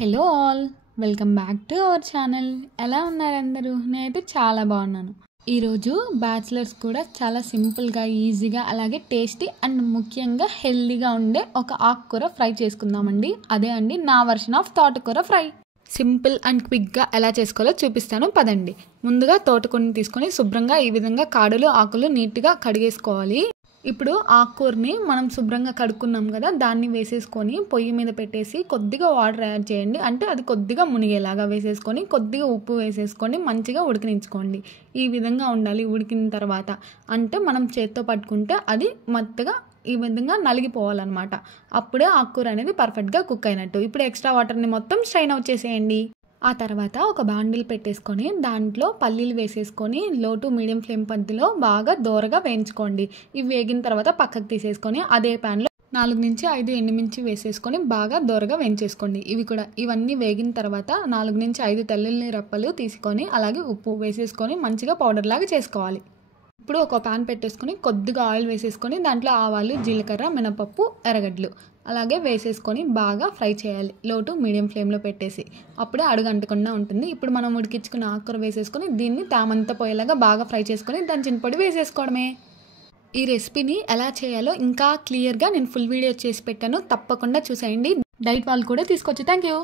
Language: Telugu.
Hello all, welcome back to our channel. ఎలా ఉన్నారు అందరూ? నేనైతే చాలా బాగున్నాను. ఈరోజు బ్యాచిలర్స్ కూడా చాలా సింపుల్గా, ఈజీగా, అలాగే టేస్టీ అండ్ ముఖ్యంగా హెల్దీగా ఉండే ఒక ఆకుకూర ఫ్రై చేసుకుందామండి. అదే అండి నా వర్షన్ ఆఫ్ తోటకూర ఫ్రై. సింపుల్ అండ్ క్విక్గా ఎలా చేసుకోవాలో చూపిస్తాను పదండి. ముందుగా తోటకూరని తీసుకొని శుభ్రంగా ఈ విధంగా కాడలు ఆకులు నీట్గా కడిగేసుకోవాలి. ఇప్పుడు ఆకుకూరని మనం శుభ్రంగా కడుక్కున్నాం కదా, దాన్ని వేసేసుకొని పొయ్యి మీద పెట్టేసి కొద్దిగా వాటర్ యాడ్ చేయండి. అంటే అది కొద్దిగా మునిగేలాగా వేసేసుకొని కొద్దిగా ఉప్పు వేసేసుకొని మంచిగా ఉడికించుకోండి. ఈ విధంగా ఉండాలి. ఉడికిన తర్వాత అంటే మనం చేత్తో పట్టుకుంటే అది మెత్తగా ఈ విధంగా నలిగిపోవాలన్నమాట. అప్పుడే ఆకుకూర అనేది పర్ఫెక్ట్గా కుక్ అయినట్టు. ఇప్పుడు ఎక్స్ట్రా వాటర్ని మొత్తం స్ట్రైన్ అవుట్ చేసేయండి. ఆ తర్వాత ఒక బాండిల్ పెట్టేసుకొని దాంట్లో పల్లీలు వేసేసుకొని లో టు మీడియం ఫ్లేమ్ పద్ధతిలో బాగా దోరగా వేయించుకోండి. ఇవి వేగిన తర్వాత పక్కకు తీసేసుకొని అదే ప్యాన్లో 4 నుంచి 5 ఎండుమిర్చి వేసేసుకొని బాగా దోరగా వేయించేసుకోండి. ఇవన్నీ వేగిన తర్వాత 4 నుంచి 5 తెల్లుల్లి రెప్పలు తీసుకొని అలాగే ఉప్పు వేసేసుకొని మంచిగా పౌడర్ లాగా చేసుకోవాలి. ఇప్పుడు ఒక ప్యాన్ పెట్టేసుకొని కొద్దిగా ఆయిల్ వేసేసుకొని దాంట్లో ఆవాలు, జీలకర్ర, మినపప్పు, ఎర్రగడ్డలు అలాగే వేసేసుకొని బాగా ఫ్రై చేయాలి. లో టు మీడియం ఫ్లేమ్లో పెట్టేసి అప్పుడే అడుగు అంటకుండా ఉంటుంది. ఇప్పుడు మనం ఉడికించుకున్న ఆకుకూర వేసేసుకొని దీన్ని తేమంతా పోయేలాగా బాగా ఫ్రై చేసుకొని దంచిన పొడి వేసేసుకోవడమే. ఈ రెసిపీని ఎలా చేయాలో ఇంకా క్లియర్గా నేను ఫుల్ వీడియో చేసి పెట్టాను, తప్పకుండా చూసేయండి. డైట్ వాళ్ళు కూడా తీసుకోవచ్చు. Thank you.